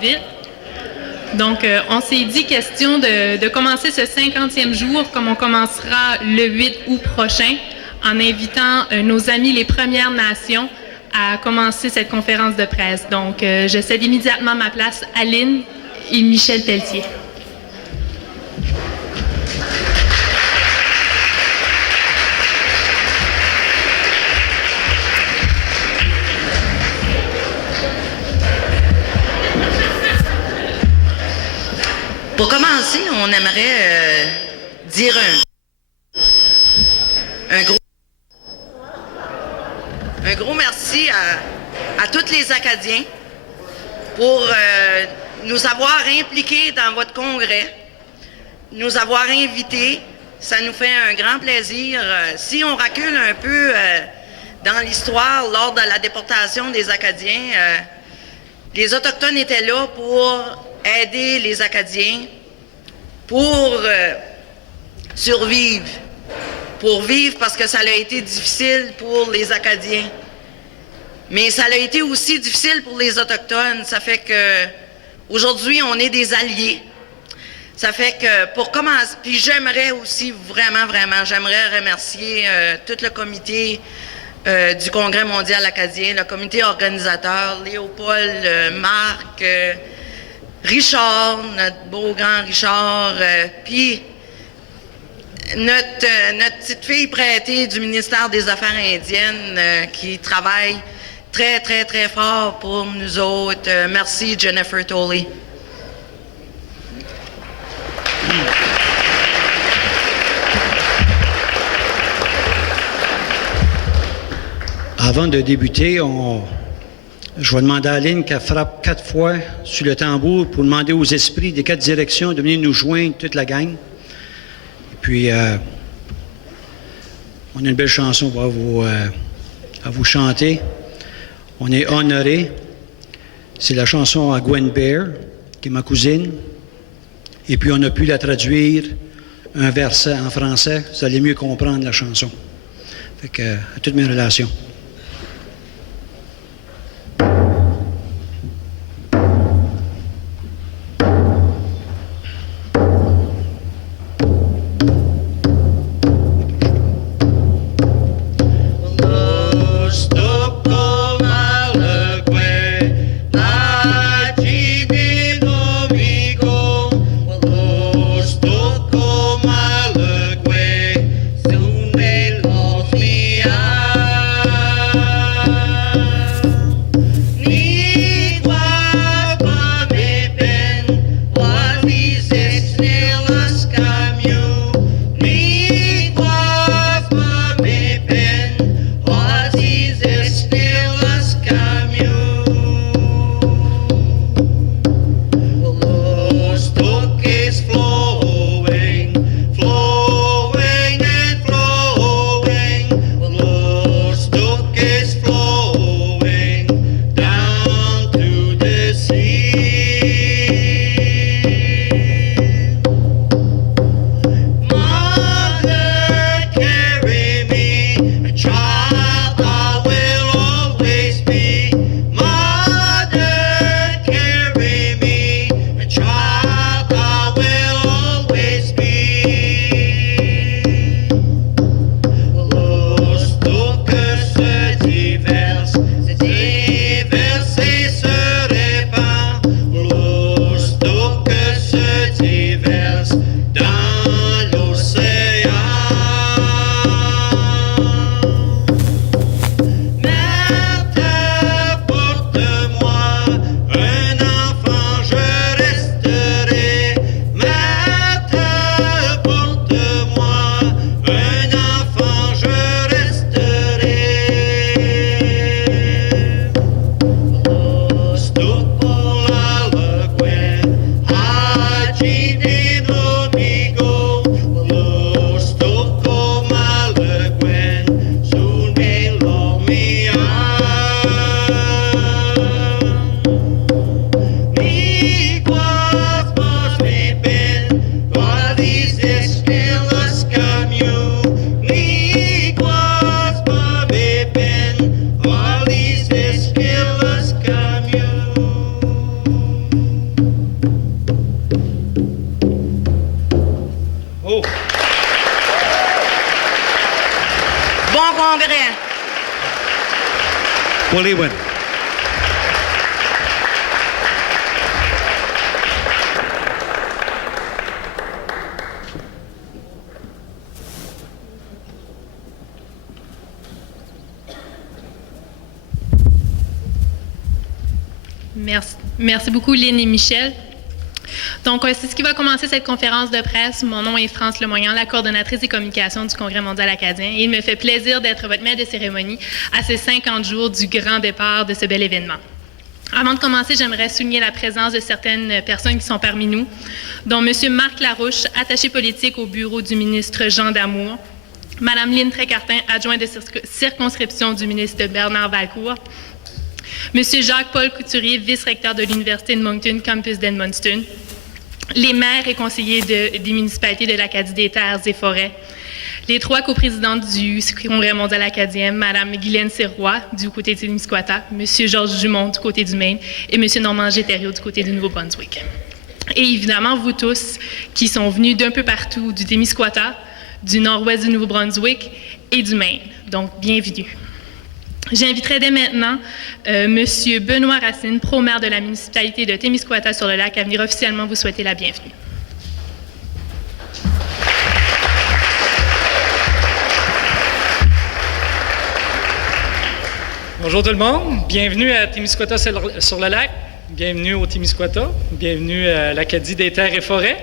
vite. Donc, on s'est dit question de commencer ce 50e jour, comme on commencera le 8 août prochain, en invitant nos amis les Premières Nations à commencer cette conférence de presse. Donc, je cède immédiatement ma place à Lynn et Michel Pelletier. Pour commencer, on aimerait dire un gros merci à tous les Acadiens pour nous avoir impliqués dans votre congrès, nous avoir invités. Ça nous fait un grand plaisir. Si on recule un peu dans l'histoire, lors de la déportation des Acadiens, les Autochtones étaient là pour aider les Acadiens, pour survivre, pour vivre, parce que ça a été difficile pour les Acadiens. Mais ça a été aussi difficile pour les Autochtones. Ça fait que aujourd'hui, on est des alliés. Ça fait que pour commencer, puis j'aimerais aussi vraiment, j'aimerais remercier tout le comité du Congrès mondial acadien, le comité organisateur, Léopold, Marc, Richard, notre beau grand Richard, puis notre petite fille prêtée du ministère des Affaires indiennes qui travaille très, très, très fort pour nous autres. Merci, Jennifer Tolley. Avant de débuter, je vais demander à Aline qu'elle frappe 4 fois sur le tambour pour demander aux esprits des 4 directions de venir nous joindre, toute la gang. Et puis, on a une belle chanson à vous chanter. On est honorés. C'est la chanson à Gwen Bear, qui est ma cousine. Et puis, on a pu la traduire un verset en français. Vous allez mieux comprendre la chanson. Fait que, à toutes mes relations. Soon they lost me out. Willie Wynn. Merci beaucoup, Lynn et Michel. Donc, c'est ce qui va commencer cette conférence de presse. Mon nom est France Lemoignan, la coordonnatrice des communications du Congrès mondial acadien. Et il me fait plaisir d'être votre maître de cérémonie à ces 50 jours du grand départ de ce bel événement. Avant de commencer, j'aimerais souligner la présence de certaines personnes qui sont parmi nous, dont M. Marc Larouche, attaché politique au bureau du ministre Jean Damour, Mme Lynne Trécartin, adjointe de circonscription du ministre Bernard Valcourt, M. Jacques-Paul Couturier, vice-recteur de l'Université de Moncton, campus d'Edmundston, les maires et conseillers des municipalités de l'Acadie des terres et forêts, les 3 coprésidentes du Congrès mondial acadien, Mme Guylaine Sirois du côté du Témiscouata, M. Georges Dumont du côté du Maine et M. Normand Gétériot du côté du Nouveau-Brunswick. Et évidemment, vous tous qui sont venus d'un peu partout du Témiscouata, du nord-ouest du Nouveau-Brunswick et du Maine. Donc, bienvenue. J'inviterai dès maintenant M. Benoît Racine, pro-maire de la municipalité de Témiscouata-sur-le-Lac, à venir officiellement vous souhaiter la bienvenue. Bonjour tout le monde, bienvenue à Témiscouata-sur-le-Lac, bienvenue au Témiscouata, bienvenue à l'Acadie des terres et forêts.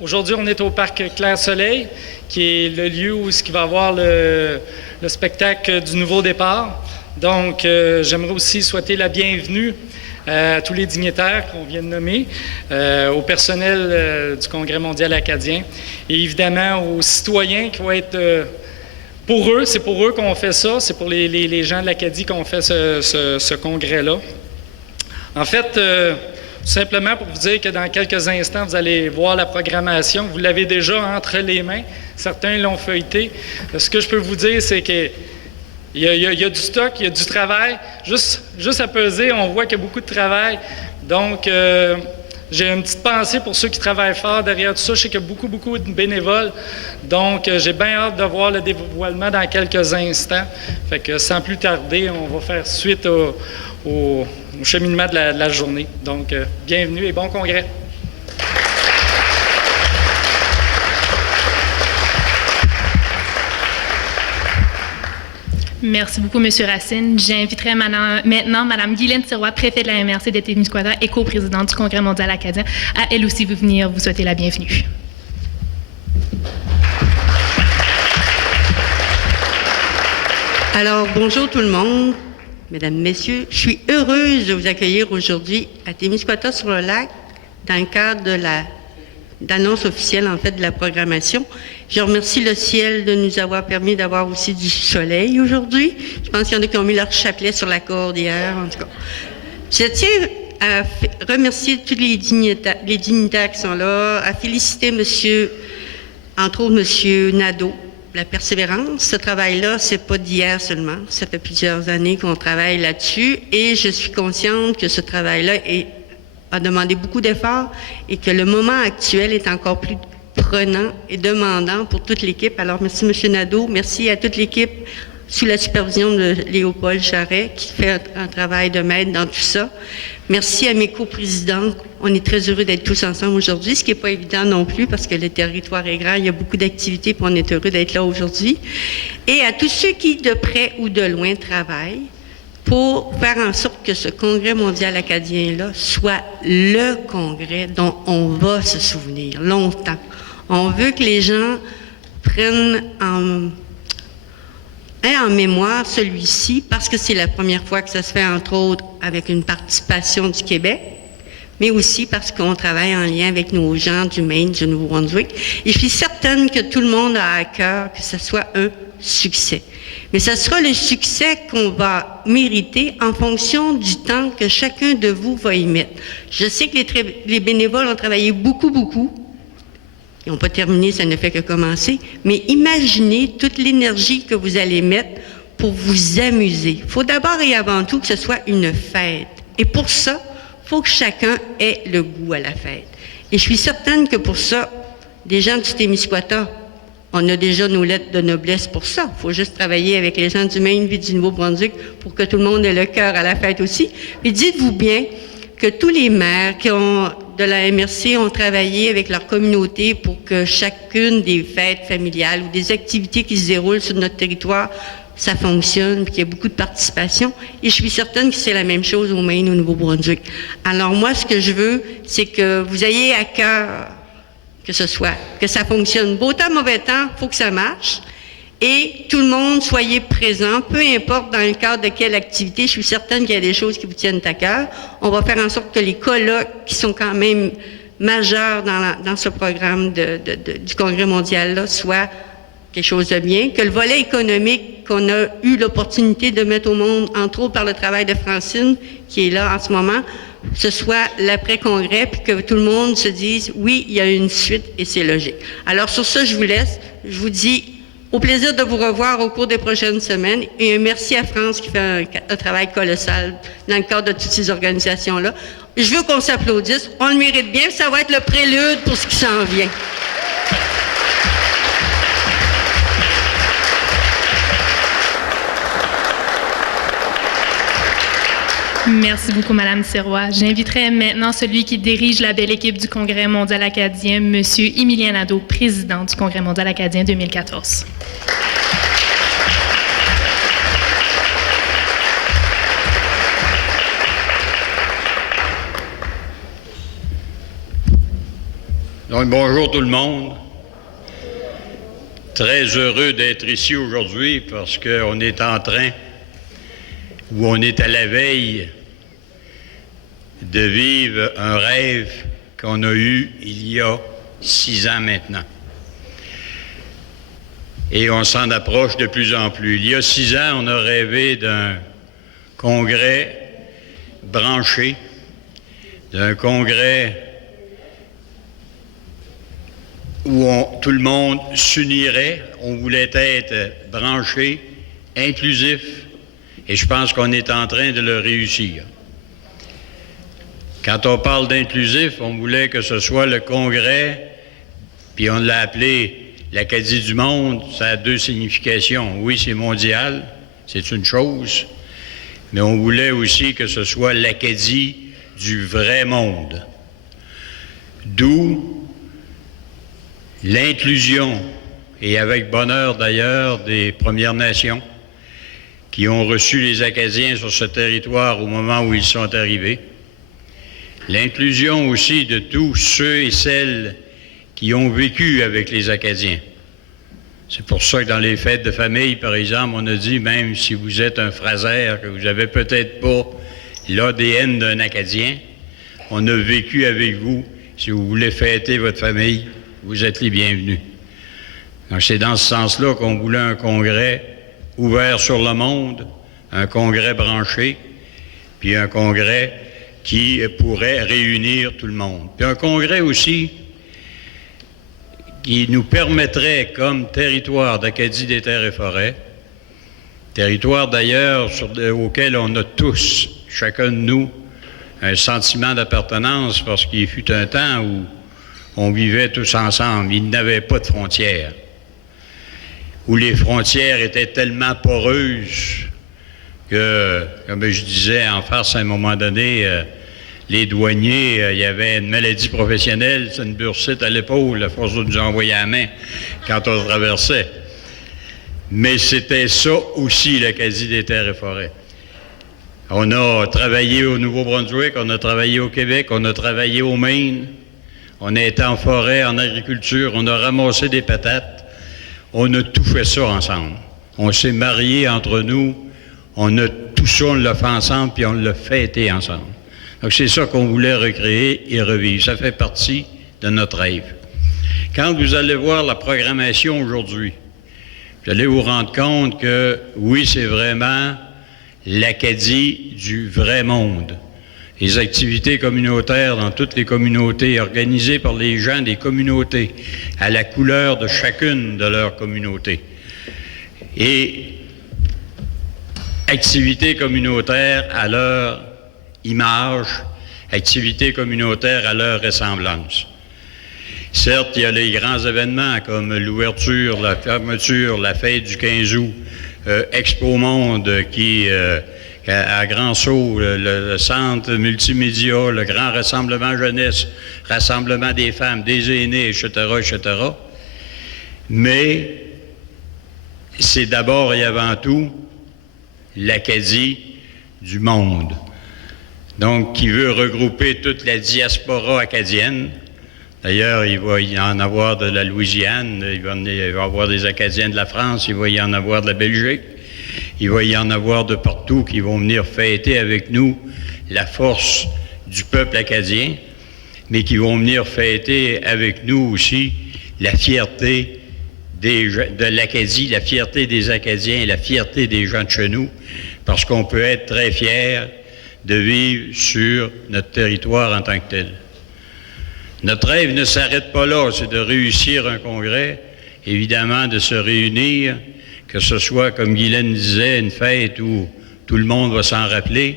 Aujourd'hui, on est au parc Clair-Soleil, qui est le lieu où il va y avoir le spectacle du nouveau départ. Donc, j'aimerais aussi souhaiter la bienvenue à tous les dignitaires qu'on vient de nommer, au personnel du Congrès mondial acadien et évidemment aux citoyens qui vont être pour eux. C'est pour eux qu'on fait ça, c'est pour les gens de l'Acadie qu'on fait ce congrès-là. En fait, tout simplement pour vous dire que dans quelques instants, vous allez voir la programmation. Vous l'avez déjà entre les mains. Certains l'ont feuilleté. Ce que je peux vous dire, c'est qu'il y a du stock, il y a du travail. Juste à peser, on voit qu'il y a beaucoup de travail. Donc, j'ai une petite pensée pour ceux qui travaillent fort derrière tout ça. Je sais qu'il y a beaucoup de bénévoles. Donc, j'ai bien hâte de voir le dévoilement dans quelques instants. Fait que sans plus tarder, on va faire suite au cheminement de la journée. Donc, bienvenue et bon congrès. Merci beaucoup, M. Racine. J'inviterai maintenant Mme Guylaine Sirois, préfète de la MRC de Témiscouata et coprésidente du Congrès mondial acadien, à elle aussi venir vous souhaiter la bienvenue. Alors, bonjour tout le monde, mesdames, messieurs. Je suis heureuse de vous accueillir aujourd'hui à Témiscouata-sur-le-Lac dans le cadre de d'annonce officielle, en fait, de la programmation. Je remercie le ciel de nous avoir permis d'avoir aussi du soleil aujourd'hui. Je pense qu'il y en a qui ont mis leur chapelet sur la corde hier, en tout cas. Je tiens à remercier tous les dignitaires qui sont là, à féliciter entre autres, M. Nadeau, la persévérance. Ce travail-là, c'est pas d'hier seulement. Ça fait plusieurs années qu'on travaille là-dessus et je suis consciente que ce travail-là a demandé beaucoup d'efforts et que le moment actuel est encore plus prenant et demandant pour toute l'équipe. Alors, merci M. Nadeau, merci à toute l'équipe sous la supervision de Léopold Charret qui fait un travail de maître dans tout ça. Merci à mes coprésidents. On est très heureux d'être tous ensemble aujourd'hui, ce qui n'est pas évident non plus parce que le territoire est grand, il y a beaucoup d'activités et on est heureux d'être là aujourd'hui. Et à tous ceux qui, de près ou de loin, travaillent pour faire en sorte que ce congrès mondial acadien-là soit le congrès dont on va se souvenir longtemps. On veut que les gens prennent en mémoire celui-ci parce que c'est la première fois que ça se fait, entre autres, avec une participation du Québec, mais aussi parce qu'on travaille en lien avec nos gens du Maine, du Nouveau-Brunswick. Et je suis certaine que tout le monde a à cœur que ce soit un succès. Mais ce sera le succès qu'on va mériter en fonction du temps que chacun de vous va y mettre. Je sais que les bénévoles ont travaillé beaucoup. Ils n'ont pas terminé, ça ne fait que commencer. Mais imaginez toute l'énergie que vous allez mettre pour vous amuser. Il faut d'abord et avant tout que ce soit une fête. Et pour ça, il faut que chacun ait le goût à la fête. Et je suis certaine que pour ça, les gens du Témiscouata On a déjà nos lettres de noblesse pour ça. Il faut juste travailler avec les gens du Maine et du Nouveau-Brunswick pour que tout le monde ait le cœur à la fête aussi. Puis dites-vous bien que tous les maires de la MRC ont travaillé avec leur communauté pour que chacune des fêtes familiales ou des activités qui se déroulent sur notre territoire, ça fonctionne, puis qu'il y a beaucoup de participation. Et je suis certaine que c'est la même chose au Maine, au Nouveau-Brunswick. Alors moi, ce que je veux, c'est que vous ayez à cœur que ça fonctionne. Beau temps, mauvais temps, il faut que ça marche. Et tout le monde, soyez présents, peu importe dans le cadre de quelle activité. Je suis certaine qu'il y a des choses qui vous tiennent à cœur. On va faire en sorte que les colloques, qui sont quand même majeurs dans ce programme du Congrès mondial, là, soient quelque chose de bien. Que le volet économique qu'on a eu l'opportunité de mettre au monde, entre autres par le travail de Francine, qui est là en ce moment, ce soit l'après-congrès, puis que tout le monde se dise, oui, il y a une suite et c'est logique. Alors sur ça, je vous laisse. Je vous dis au plaisir de vous revoir au cours des prochaines semaines et un merci à France qui fait un travail colossal dans le cadre de toutes ces organisations-là. Je veux qu'on s'applaudisse. On le mérite bien. Ça va être le prélude pour ce qui s'en vient. Merci beaucoup, Madame Sirois. J'inviterai maintenant celui qui dirige la belle équipe du Congrès mondial acadien, Monsieur Émilien Nadeau, président du Congrès mondial acadien 2014. Donc, bonjour tout le monde. Très heureux d'être ici aujourd'hui parce qu'on est en train, ou on est à la veille de vivre un rêve qu'on a eu il y a 6 ans maintenant. Et on s'en approche de plus en plus. Il y a 6 ans, on a rêvé d'un congrès branché, d'un congrès où tout le monde s'unirait. On voulait être branché, inclusif, et je pense qu'on est en train de le réussir. Quand on parle d'inclusif, on voulait que ce soit le congrès, puis on l'a appelé l'Acadie du monde. Ça a 2 significations. Oui, c'est mondial, c'est une chose, mais on voulait aussi que ce soit l'Acadie du vrai monde. D'où l'inclusion, et avec bonheur d'ailleurs, des Premières Nations qui ont reçu les Acadiens sur ce territoire au moment où ils sont arrivés. L'inclusion aussi de tous ceux et celles qui ont vécu avec les Acadiens. C'est pour ça que dans les fêtes de famille, par exemple, on a dit, même si vous êtes un Fraser, que vous n'avez peut-être pas l'ADN d'un Acadien, on a vécu avec vous. Si vous voulez fêter votre famille, vous êtes les bienvenus. Donc c'est dans ce sens-là qu'on voulait un congrès ouvert sur le monde, un congrès branché, puis un congrès qui pourrait réunir tout le monde. Puis un congrès aussi qui nous permettrait, comme territoire d'Acadie des Terres et Forêts, territoire d'ailleurs auquel on a tous, chacun de nous, un sentiment d'appartenance parce qu'il fut un temps où on vivait tous ensemble, il n'avait pas de frontières, où les frontières étaient tellement poreuses que, comme je disais en farce à un moment donné, les douaniers, il y avait une maladie professionnelle, c'est une bursite à l'épaule, à force de nous envoyer à la main quand on traversait. Mais c'était ça aussi, l'Acadie des Terres et Forêts. On a travaillé au Nouveau-Brunswick, on a travaillé au Québec, on a travaillé au Maine, on a été en forêt, en agriculture, on a ramassé des patates, on a tout fait ça ensemble. On s'est mariés entre nous, on a tout ça, on l'a fait ensemble, puis on l'a fêté ensemble. Donc c'est ça qu'on voulait recréer et revivre. Ça fait partie de notre rêve. Quand vous allez voir la programmation aujourd'hui, vous allez vous rendre compte que, oui, c'est vraiment l'Acadie du vrai monde. Les activités communautaires dans toutes les communautés, organisées par les gens des communautés, à la couleur de chacune de leurs communautés. Et activités communautaires à leur image, activités communautaires à leur ressemblance. Certes, il y a les grands événements comme l'ouverture, la fermeture, la fête du 15 août, Expo Monde qui, à Grand-Sault, le centre multimédia, le grand rassemblement jeunesse, rassemblement des femmes, des aînés, etc., etc. Mais c'est d'abord et avant tout l'Acadie du monde. Donc, qui veut regrouper toute la diaspora acadienne. D'ailleurs, il va y en avoir de la Louisiane, il va y avoir des Acadiens de la France, il va y en avoir de la Belgique, il va y en avoir de partout qui vont venir fêter avec nous la force du peuple acadien, mais qui vont venir fêter avec nous aussi la fierté de l'Acadie, la fierté des Acadiens, la fierté des gens de chez nous, parce qu'on peut être très fiers de vivre sur notre territoire en tant que tel. Notre rêve ne s'arrête pas là, c'est de réussir un congrès, évidemment de se réunir, que ce soit, comme Guylaine disait, une fête où tout le monde va s'en rappeler,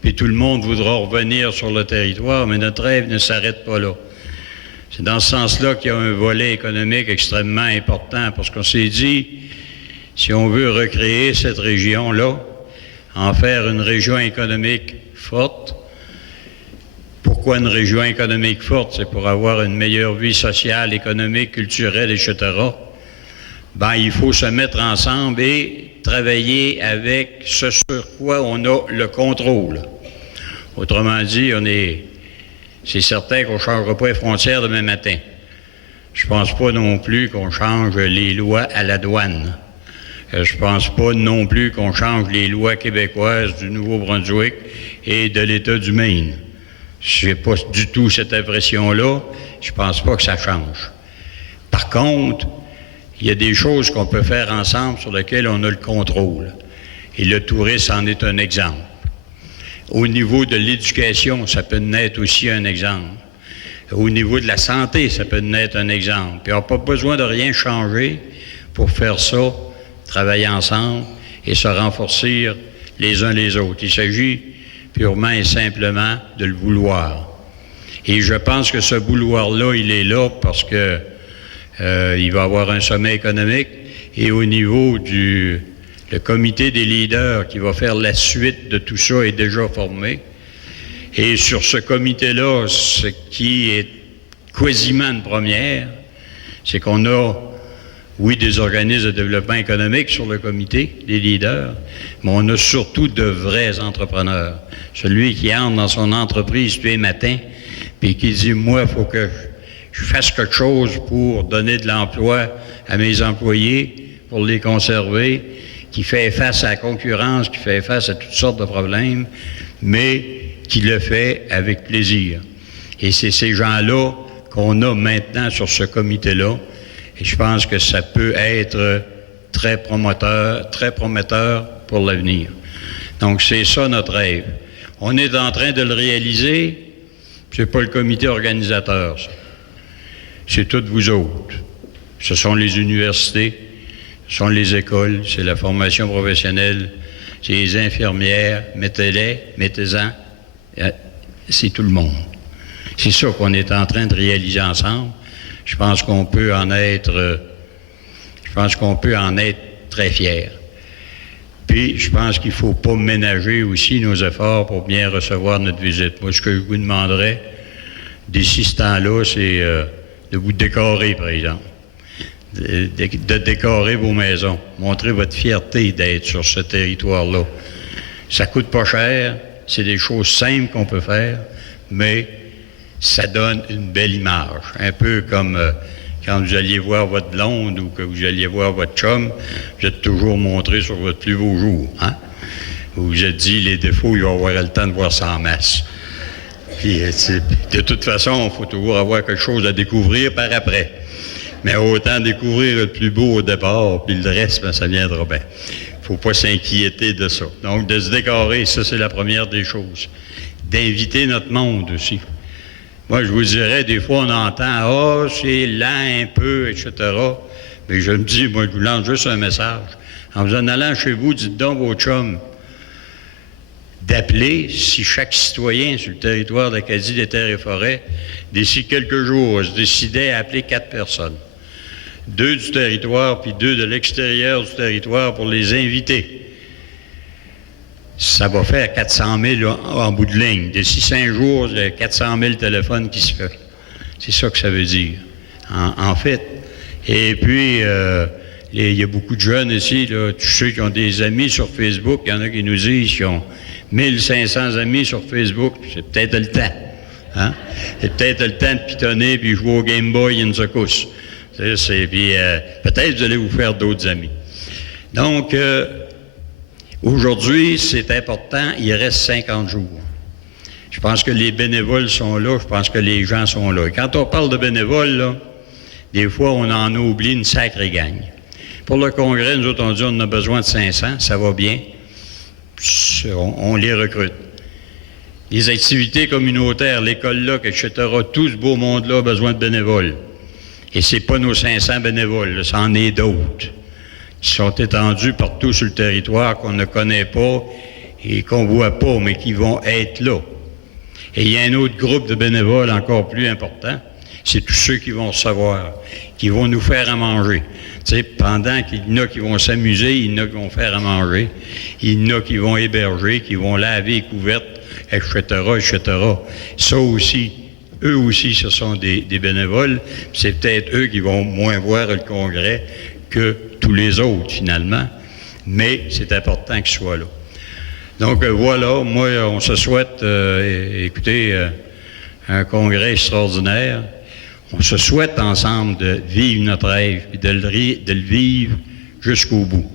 puis tout le monde voudra revenir sur le territoire, mais notre rêve ne s'arrête pas là. C'est dans ce sens-là qu'il y a un volet économique extrêmement important, parce qu'on s'est dit, si on veut recréer cette région-là, en faire une région économique forte. Pourquoi une région économique forte? C'est pour avoir une meilleure vie sociale, économique, culturelle, etc. Il faut se mettre ensemble et travailler avec ce sur quoi on a le contrôle. Autrement dit, c'est certain qu'on ne changera pas les frontières demain matin. Je ne pense pas non plus qu'on change les lois à la douane. Je ne pense pas non plus qu'on change les lois québécoises du Nouveau-Brunswick et de l'État du Maine. Je n'ai pas du tout cette impression-là. Je ne pense pas que ça change. Par contre, il y a des choses qu'on peut faire ensemble sur lesquelles on a le contrôle. Et le tourisme en est un exemple. Au niveau de l'éducation, ça peut naître aussi un exemple. Au niveau de la santé, ça peut naître un exemple. Puis on n'a pas besoin de rien changer pour faire ça, travailler ensemble et se renforcer les uns les autres. Il s'agit purement et simplement de le vouloir. Et je pense que ce vouloir-là, il est là parce que il va y avoir un sommet économique et au niveau du le comité des leaders qui va faire la suite de tout ça est déjà formé. Et sur ce comité-là, ce qui est quasiment une première, c'est qu'on a, oui, des organismes de développement économique sur le comité des leaders, mais on a surtout de vrais entrepreneurs. Celui qui entre dans son entreprise tous les matins, puis qui dit, moi, il faut que je fasse quelque chose pour donner de l'emploi à mes employés, pour les conserver, qui fait face à la concurrence, qui fait face à toutes sortes de problèmes, mais qui le fait avec plaisir. Et c'est ces gens-là qu'on a maintenant sur ce comité-là, et je pense que ça peut être très prometteur pour l'avenir. Donc, c'est ça notre rêve. On est en train de le réaliser, c'est pas le comité organisateur, ça. C'est toutes vous autres. Ce sont les universités, ce sont les écoles, c'est la formation professionnelle, c'est les infirmières, mettez-en, c'est tout le monde. C'est ça qu'on est en train de réaliser ensemble. Je pense qu'on peut en être très fiers. Puis, je pense qu'il ne faut pas ménager aussi nos efforts pour bien recevoir notre visite. Moi, ce que je vous demanderais d'ici ce temps-là, c'est de vous décorer, par exemple. De décorer vos maisons. Montrer votre fierté d'être sur ce territoire-là. Ça coûte pas cher. C'est des choses simples qu'on peut faire, mais ça donne une belle image. Un peu comme quand vous alliez voir votre blonde ou que vous alliez voir votre chum, vous êtes toujours montré sur votre plus beau jour. Hein? Vous vous êtes dit, les défauts, il va avoir le temps de voir ça en masse. Puis, de toute façon, il faut toujours avoir quelque chose à découvrir par après. Mais autant découvrir le plus beau au départ, puis le reste, ben, ça viendra bien. Il ne faut pas s'inquiéter de ça. Donc, de se décorer, ça, c'est la première des choses. D'inviter notre monde aussi. Moi, je vous dirais, des fois, on entend « Ah, c'est lent un peu, etc. » Mais je me dis, moi, je vous lance juste un message. En vous en allant chez vous, dites donc vos chums, d'appeler si chaque citoyen sur le territoire d'Acadie des Terres et Forêts, d'ici quelques jours, se décidait à appeler 4 personnes. 2 du territoire, puis 2 de l'extérieur du territoire pour les inviter. Ça va faire 400 000 en bout de ligne. D'ici 5 jours, il y a 400 000 téléphones qui se font. C'est ça que ça veut dire, en fait. Et puis, il y a beaucoup de jeunes ici, là, tous ceux qui ont des amis sur Facebook, il y en a qui nous disent qu'ils ont 1500 amis sur Facebook, c'est peut-être le temps. Hein? C'est peut-être le temps de pitonner puis jouer au Game Boy in the course. Puis peut-être vous allez vous faire d'autres amis. Donc, aujourd'hui, c'est important, il reste 50 jours. Je pense que les bénévoles sont là, je pense que les gens sont là. Et quand on parle de bénévoles, là, des fois, on en oublie une sacrée gang. Pour le Congrès, nous autres, on dit qu'on a besoin de 500, ça va bien. On les recrute. Les activités communautaires, l'école là, etc., tout ce beau monde-là a besoin de bénévoles. Et c'est pas nos 500 bénévoles, c'en est d'autres qui sont étendus partout sur le territoire qu'on ne connaît pas et qu'on ne voit pas, mais qui vont être là. Et il y a un autre groupe de bénévoles encore plus important, c'est tous ceux qui vont recevoir, qui vont nous faire à manger. Tu sais, pendant qu'il y en a qui vont s'amuser, il y en a qui vont faire à manger, il y en a qui vont héberger, qui vont laver les couvertes, etc., etc. Ça aussi, eux aussi, ce sont des bénévoles. C'est peut-être eux qui vont moins voir le Congrès que tous les autres, finalement. Mais c'est important qu'ils soient là. Donc, voilà, moi, on se souhaite, écoutez, un Congrès extraordinaire. On se souhaite ensemble de vivre notre rêve et de le vivre jusqu'au bout.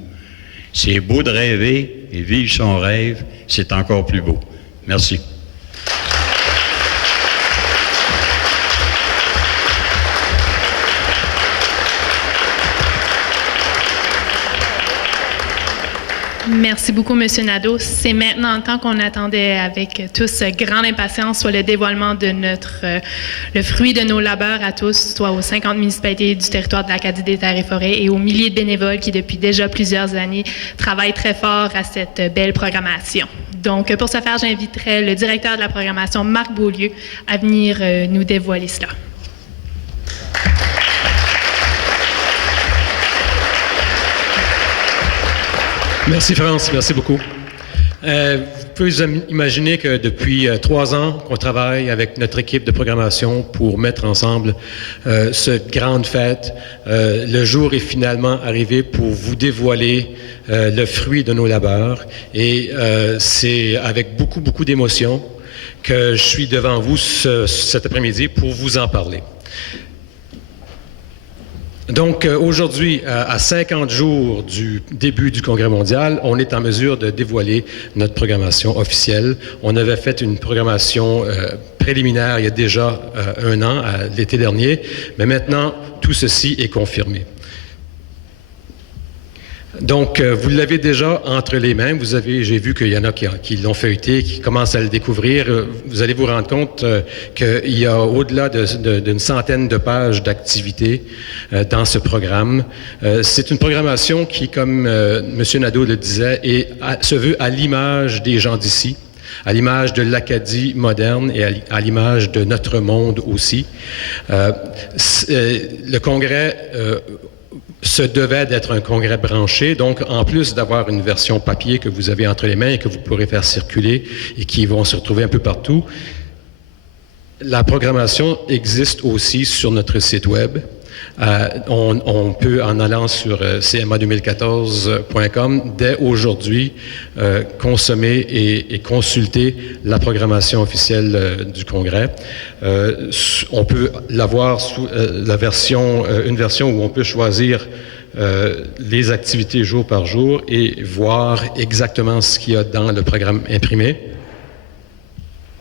C'est beau de rêver et vivre son rêve, c'est encore plus beau. Merci. Merci beaucoup, M. Nadeau. C'est maintenant le temps qu'on attendait avec tous grande impatience, soit le dévoilement de le fruit de nos labeurs à tous, soit aux 50 municipalités du territoire de l'Acadie des Terres et Forêts et aux milliers de bénévoles qui, depuis déjà plusieurs années, travaillent très fort à cette belle programmation. Donc, pour ce faire, j'inviterai le directeur de la programmation, Marc Beaulieu, à venir nous dévoiler cela. Merci France, merci beaucoup. Vous pouvez vous imaginer que depuis 3 ans qu'on travaille avec notre équipe de programmation pour mettre ensemble cette grande fête. Le jour est finalement arrivé pour vous dévoiler le fruit de nos labeurs et c'est avec beaucoup d'émotion que je suis devant vous cet après-midi pour vous en parler. Donc, aujourd'hui, à 50 jours du début du Congrès mondial, on est en mesure de dévoiler notre programmation officielle. On avait fait une programmation préliminaire il y a déjà 1 an, l'été dernier, mais maintenant, tout ceci est confirmé. Donc, vous l'avez déjà entre les mains. J'ai vu qu'il y en a qui l'ont feuilleté, qui commencent à le découvrir. Vous allez vous rendre compte qu'il y a au-delà d'une centaine de pages d'activités dans ce programme. C'est une programmation qui, comme M. Nadeau le disait, se veut à l'image des gens d'ici, à l'image de l'Acadie moderne et à l'image de notre monde aussi. Le Congrès se devait d'être un congrès branché, donc en plus d'avoir une version papier que vous avez entre les mains et que vous pourrez faire circuler et qui vont se retrouver un peu partout, la programmation existe aussi sur notre site web. On peut, en allant sur cma2014.com, dès aujourd'hui, consommer et consulter la programmation officielle du Congrès. On peut l'avoir sous une version où on peut choisir les activités jour par jour et voir exactement ce qu'il y a dans le programme imprimé.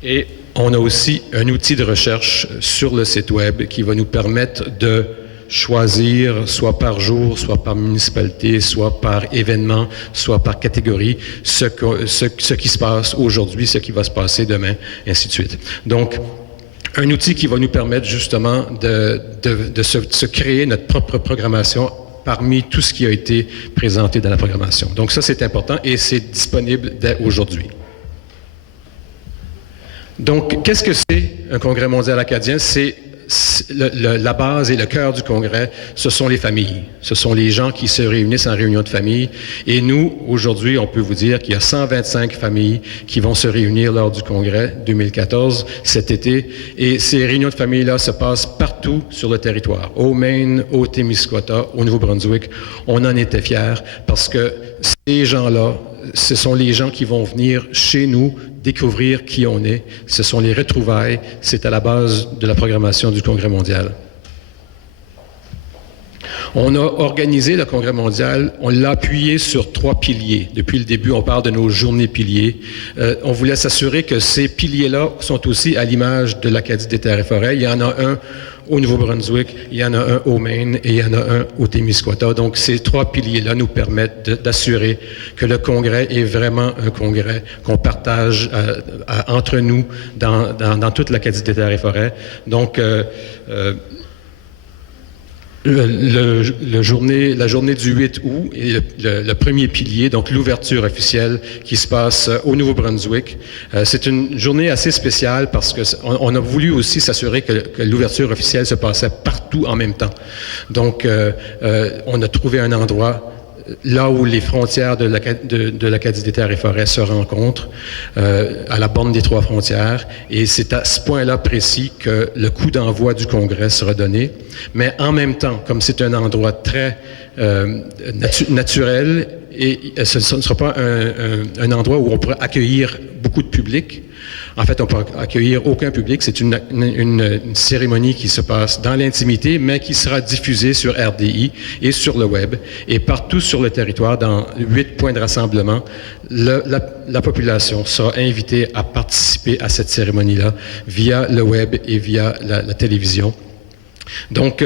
Et on a aussi un outil de recherche sur le site web qui va nous permettre de choisir, soit par jour, soit par municipalité, soit par événement, soit par catégorie, ce qui se passe aujourd'hui, ce qui va se passer demain, ainsi de suite. Donc, un outil qui va nous permettre justement de se créer notre propre programmation parmi tout ce qui a été présenté dans la programmation. Donc ça, c'est important et c'est disponible dès aujourd'hui. Donc, qu'est-ce que c'est un congrès mondial acadien? C'est la base et le cœur du congrès, ce sont les familles. Ce sont les gens qui se réunissent en réunion de famille. Et nous, aujourd'hui, on peut vous dire qu'il y a 125 familles qui vont se réunir lors du congrès 2014, cet été. Et ces réunions de famille-là se passent partout sur le territoire. Au Maine, au Témiscouata, au Nouveau-Brunswick. On en était fiers parce que ces gens-là, ce sont les gens qui vont venir chez nous découvrir qui on est. Ce sont les retrouvailles. C'est à la base de la programmation du Congrès mondial. On a organisé le Congrès mondial, on l'a appuyé sur 3 piliers. Depuis le début, on parle de nos journées piliers. On voulait s'assurer que ces piliers-là sont aussi à l'image de l'Acadie des terres et forêts. Il y en a un au Nouveau-Brunswick, il y en a un au Maine et il y en a un au Témiscouata. Donc, ces 3 piliers-là nous permettent d'assurer que le congrès est vraiment un congrès qu'on partage entre nous dans toute l'Acadie des terres et forêts. Donc, la journée du 8 août est le premier pilier, donc l'ouverture officielle qui se passe au Nouveau-Brunswick. C'est une journée assez spéciale parce qu'on a voulu aussi s'assurer que l'ouverture officielle se passait partout en même temps. Donc, on a trouvé un endroit là où les frontières de l'Acadie des terres et forêts se rencontrent, à la borne des 3 frontières. Et c'est à ce point-là précis que le coup d'envoi du congrès sera donné. Mais en même temps, comme c'est un endroit très naturel, et ce ne sera pas un endroit où on pourra accueillir beaucoup de public. En fait, on ne peut accueillir aucun public. C'est une cérémonie qui se passe dans l'intimité, mais qui sera diffusée sur RDI et sur le web. Et partout sur le territoire, dans 8 points de rassemblement, la population sera invitée à participer à cette cérémonie-là via le web et via la télévision. Donc,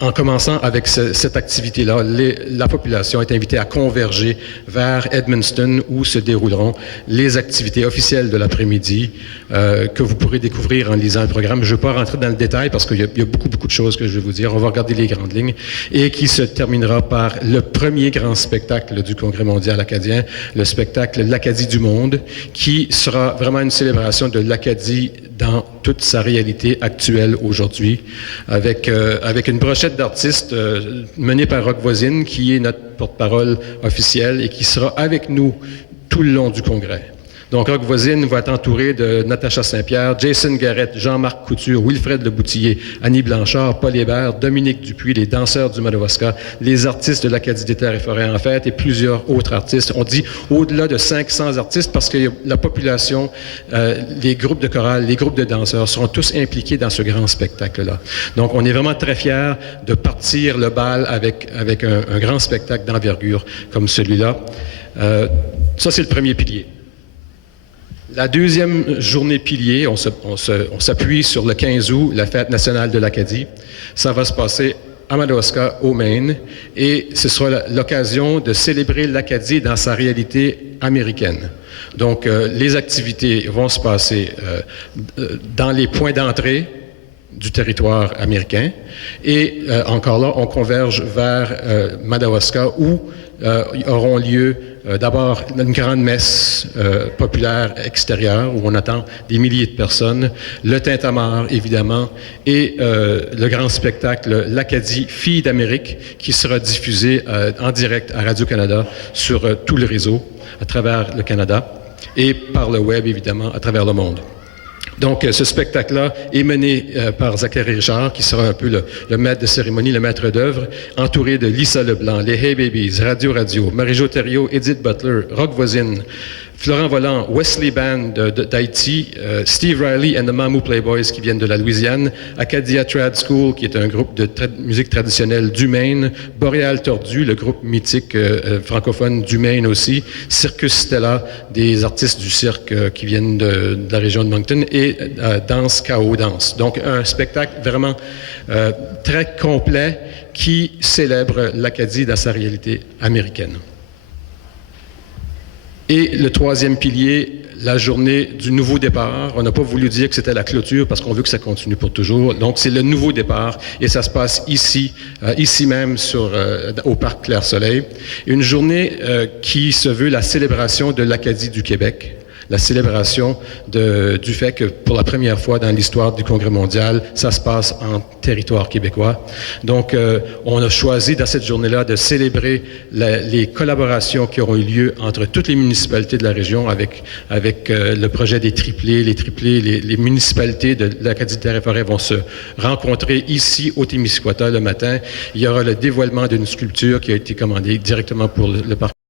en commençant avec cette activité-là, la population est invitée à converger vers Edmundston où se dérouleront les activités officielles de l'après-midi que vous pourrez découvrir en lisant le programme. Je ne vais pas rentrer dans le détail parce qu'il y a beaucoup de choses que je vais vous dire. On va regarder les grandes lignes et qui se terminera par le premier grand spectacle du Congrès mondial acadien, le spectacle L'Acadie du monde, qui sera vraiment une célébration de l'Acadie dans toute sa réalité actuelle aujourd'hui, avec une brochette d'artistes menée par Rock Voisine, qui est notre porte-parole officielle et qui sera avec nous tout le long du congrès. Donc, Rock Voisine va être entouré de Natacha Saint-Pierre, Jason Garrett, Jean-Marc Couture, Wilfred Leboutillier, Annie Blanchard, Paul Hébert, Dominique Dupuis, les danseurs du Madawaska, les artistes de l'Acadie des terres et forêts en fête et plusieurs autres artistes. On dit au-delà de 500 artistes parce que la population, les groupes de chorale, les groupes de danseurs seront tous impliqués dans ce grand spectacle-là. Donc, on est vraiment très fiers de partir le bal avec un grand spectacle d'envergure comme celui-là. Ça, c'est le premier pilier. La deuxième journée pilier, on s'appuie sur le 15 août, la fête nationale de l'Acadie. Ça va se passer à Madawaska, au Maine, et ce sera l'occasion de célébrer l'Acadie dans sa réalité américaine. Donc, les activités vont se passer dans les points d'entrée du territoire américain, et encore là, on converge vers Madawaska où auront lieu d'abord une grande messe populaire extérieure où on attend des milliers de personnes, le tintamarre évidemment, et le grand spectacle L'Acadie, Filles d'Amérique, qui sera diffusé en direct à Radio-Canada sur tout le réseau à travers le Canada et par le web évidemment à travers le monde. Donc, ce spectacle-là est mené par Zachary Richard, qui sera un peu le maître de cérémonie, le maître d'œuvre, entouré de Lisa Leblanc, les Hey Babies, Radio, Marie-Jo Thériault, Edith Butler, Rock Voisine, Florent Volant, Wesley Band d'Haïti, Steve Riley and the Mamou Playboys qui viennent de la Louisiane, Acadia Trad School qui est un groupe de musique traditionnelle du Maine, Boréal Tordu, le groupe mythique francophone du Maine aussi, Circus Stella, des artistes du cirque qui viennent de la région de Moncton, et Danse K.O. Danse. Donc un spectacle vraiment très complet qui célèbre l'Acadie dans sa réalité américaine. Et le troisième pilier, la journée du nouveau départ. On n'a pas voulu dire que c'était la clôture parce qu'on veut que ça continue pour toujours. Donc, c'est le nouveau départ et ça se passe ici même au Parc Clair-Soleil. Une journée qui se veut la célébration de l'Acadie du Québec. la célébration du fait que pour la première fois dans l'histoire du Congrès mondial, ça se passe en territoire québécois. Donc, on a choisi dans cette journée-là de célébrer les collaborations qui auront eu lieu entre toutes les municipalités de la région avec le projet des triplés. Les municipalités de l'Acadie des Terres et Forêts vont se rencontrer ici au Témiscouata le matin. Il y aura le dévoilement d'une sculpture qui a été commandée directement pour le parc